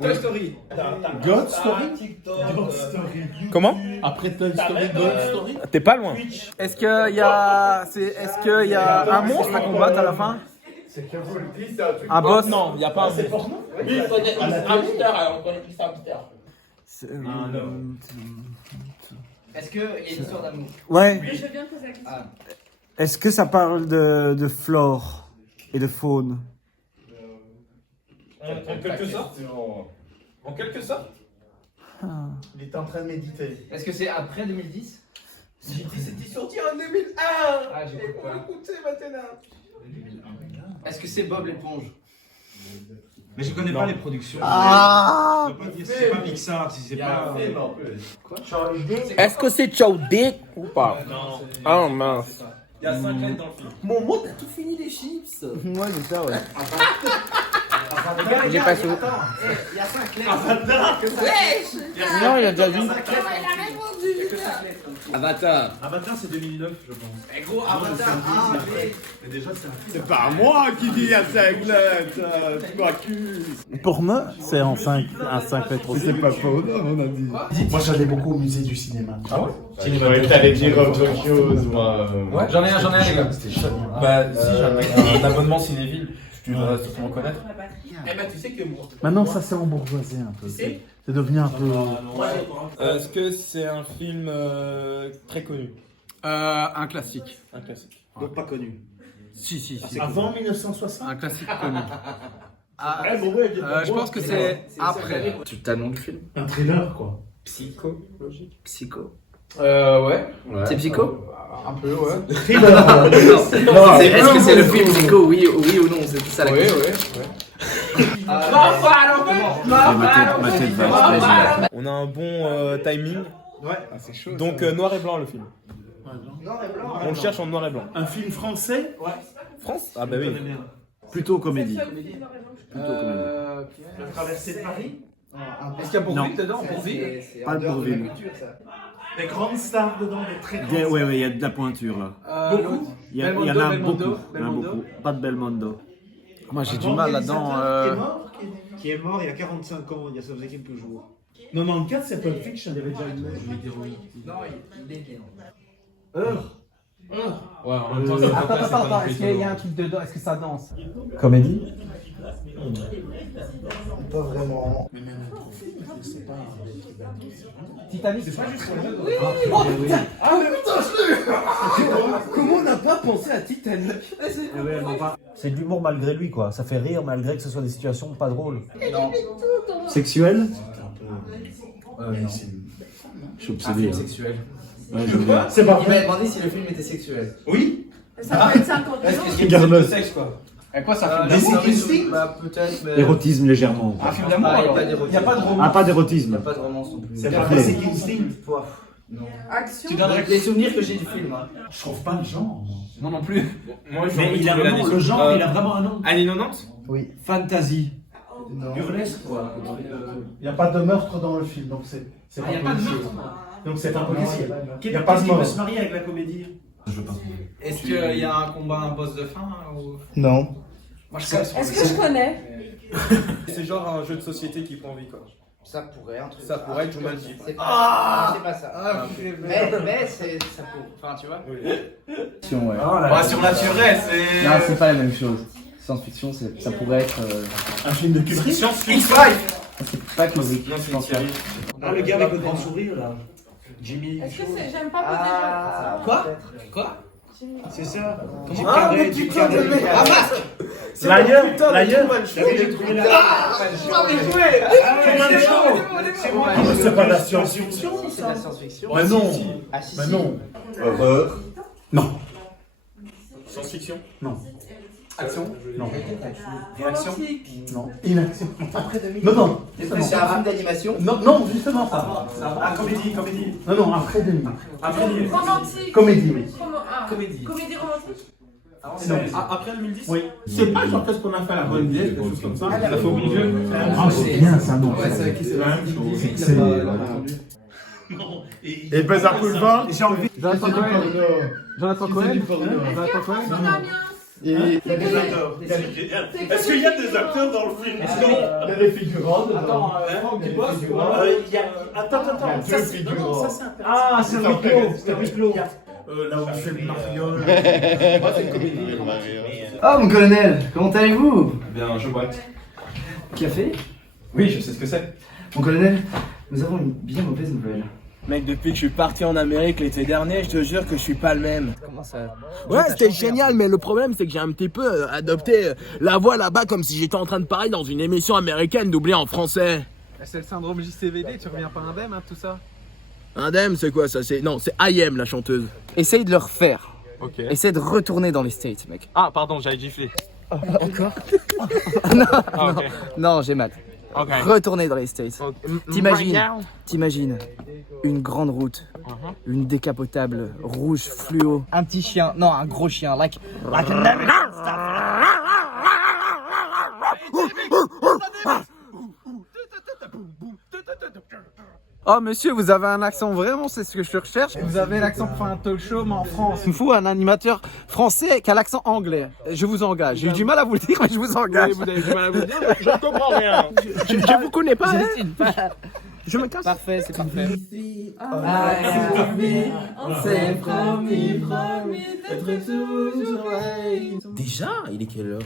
Toy Story. God Story. God Story. Comment? Après Toy Story, God Story. T'es pas loin. Est-ce qu'il y a un monstre à combattre à la fin? Un boss? Non, il n'y a pas un monstre. Oui, on connaît un mystère, alors on connaît plus un mystère. Est-ce qu'il y a une histoire d'amour? Ouais. Je viens de poser la question. Est-ce que ça parle de flore et de faune? En quelque sorte. En quelque sorte. Il était en train de méditer. Est-ce que c'est après 2010? J'ai dit c'était sorti en 2001. Ah, j'écoute pas. Écoutez maintenant. Est-ce que c'est Bob l'éponge? Mais je connais pas les productions. Ah! Je peux pas dire si c'est pas Pixar, si c'est Il y a pas. un film en plus. Est-ce que c'est Chow Dick ou pas? Non. Ah mince. Il y a 5 lettres dans le film. Momo, t'as tout fini les chips. Ouais, c'est ça, ouais. J'ai pas su. Il y a 5 lettres. Non, il a déjà vu. Il a répondu. Avatar. Avatar, c'est 2009, je pense. Eh gros, Avatar. Mais déjà, c'est un film. C'est pas moi qui dis à 5 lettres. Tu m'accuses. Pour moi, c'est en 5 lettres aussi. C'est pas faux, on a dit. Moi, j'allais beaucoup au musée du cinéma. Ah ouais? Je croyais que t'allais dire autre chose, moi. Ouais, j'en ai un les gars. C'était chaud. Bah si, j'ai un abonnement Cinéville. Tu devrais sûrement connaître. Eh ben tu sais que moi. Maintenant, ça s'est embourgeoisé un peu. C'est devenu un peu. Est-ce que c'est un film très connu? Un classique. Un classique. Donc pas connu. Si. Avant 1960. Un classique connu. Je pense que c'est après. Tu t'as le nom du film? Un thriller, quoi. Psychologique. Psycho. Ouais. C'est Psycho? Un peu, ouais. Thriller. Est-ce que c'est le film Psycho, oui ou non? C'est ça la question. On a un bon timing. Ouais. C'est chaud. Donc noir et blanc le film. Noir et blanc. On le cherche en noir et blanc. Un film français. France? Ah bah oui. Plutôt comédie. La traversée de Paris. Est-ce qu'il y a Non. Bourvil dedans? Bourvil? Pas de Bourvil. Des grandes stars dedans, des très grandes Ouais, il y a de la pointure là. Beaucoup. Il y en a beaucoup. Pas de Belmondo. Moi, j'ai du mal là-dedans. Qui est mort il y a 45 ans, il y a ça faisait quelques jours. 94, c'est Pulp Fiction, il y avait déjà une mort. Non, il est Ouais, en même temps, Attends, est-ce qu'il y a un truc dedans? Est-ce que ça danse? Comédie? Pas vraiment. Mais même un film, je sais pas. Titanic, c'est pas juste. Comment on n'a pas pensé à Titanic? C'est de l'humour malgré lui, quoi. Ça fait rire malgré que ce soit des situations pas drôles. Sexuel? Non. Je suis obsédé. Sexuel. C'est pas Il m'a demandé si le film était sexuel. Oui. Ça peut être 50 Garde le sexe quoi. Et quoi, ça Des fait instincts? Bah peut-être, mais. Érotisme légèrement. un film d'amour, alors. Il n'y a pas de romance. Ah, pas d'érotisme. Il n'y a pas de romance non plus. C'est pas Basic Instinct. Non. Action. Tu donnerais les souvenirs que j'ai du film. Hein. Je trouve pas le genre. Moi non plus. Moi, Mais il a vraiment le genre, il a vraiment un nom. Années 90? Fantasy. Burlesque quoi. Il n'y a pas de meurtre dans le film, donc c'est Il n'y a pas de policier. meurtre. Donc c'est un policier. Il n'y a Qu'est-ce pas de qui mort. peut se marier avec la comédie? Est-ce qu'il y a un combat, un boss de fin ou... Non. Moi je sais. Est-ce que je connais? C'est genre un jeu de société qui prend vie quoi. Ça pourrait, un truc. Ça pourrait être Jumanji. C'est pas, c'est pas ça. Mais c'est ça peut. Enfin, tu vois. Surnaturel, c'est. Non, c'est pas la même chose. Science-fiction, ça pourrait être. Un film de Kubrick. C'est pas Kubrick, je pense pas. Ah, le gars avec le grand sourire là. Jimmy. Est-ce que c'est. J'aime pas poser Quoi? Quoi? C'est ça. Jim Ah, Carrey, mais Jim putain de Carrey. mec. Ah, L'ailleurs. J'ai trouvé la. C'est pas de la science-fiction. C'est de la science-fiction. Mais non. Ah si. Mais si. non. Horreur. Non. Science-fiction? Non. Action? Non. Réaction? Non. Inaction. Après 2000. Non. C'est un film d'animation. Non, justement ça. Ah, comédie. Non, après 2000. Romantique. Comédie, oui. Comédie. Comédie romantique. Non. Après 2010? Oui. C'est pas genre qu'est-ce qu'on a fait à la bonne idée, des choses comme ça. Ça fait au milieu. Ah, c'est bien ça, non. Ouais, c'est la même chose. C'est. Et Bazar Pulva. Jonathan Cohen? Jonathan Cohen? Jonathan Cohen? Et il y a des acteurs. Est-ce qu'il y a des acteurs dans le film? Il y a des figurants dedans. Franck, tu bosses ou Attends. Il y a deux figurants. Ah, c'est un huis clos. C'est un huis clos. Là où je fais le mariole. Oh mon colonel, comment allez-vous? Bien, je boite. Café? Oui, je sais ce que c'est. Mon colonel, nous avons une bien mauvaise nouvelle. Mec, depuis que je suis parti en Amérique l'été dernier, je te jure que je suis pas le même. Comment ça? Ouais, c'était génial, mais le problème c'est que j'ai un petit peu adopté la voix là-bas comme si j'étais en train de parler dans une émission américaine doublée en français. C'est le syndrome JCVD, tu reviens pas indemne, hein, tout ça? Indemne, c'est quoi ça? Non, c'est IM la chanteuse. Essaye de le refaire. Ok. Essaye de retourner dans les States, mec. Ah, pardon, j'avais giflé. Encore? Ah, ok. Non, j'ai mal. Ok. Retourner dans les States. T'imagines, Right now? t'imagines une grande route, une décapotable rouge fluo, un petit chien, non, un gros chien, like an American style. Oh monsieur, vous avez un accent vraiment, c'est ce que je recherche. Vous avez l'accent pour faire un talk show, mais en France. Il me faut un animateur français qui a l'accent anglais. Je vous engage. J'ai eu du mal à vous le dire, mais je vous engage. Vous avez du mal à vous dire, je ne comprends rien. Je vous connais pas, hein. Je me casse. Parfait, c'est parfait. C'est promis d'être toujours Déjà, il est quelle heure?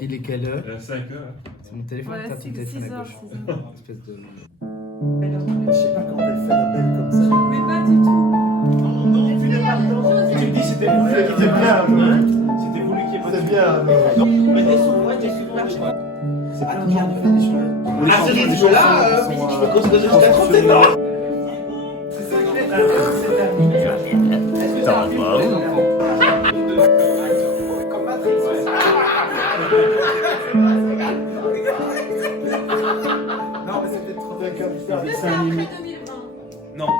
Il est quelle heure? 5 heures. C'est mon téléphone, Ouais, t'as ton c'est téléphone 6 à heures, gauche. 6 heures. Espèce de... Je sais pas comment elle fait la belle comme ça. Mais pas du tout. Non, tu n'es pas dedans. Tu me dis c'était voulu qu'il y ait bien. C'était voulu qu'il y ait pas de C'est bien. Mais des sons, ouais, des super, je crois. C'est pas bien de faire des choses. Ah, c'est ridicule là, je me considère jusqu'à 30 ans. Non, mais c'était trop bien comme ça. Mais c'est après 2020. Non.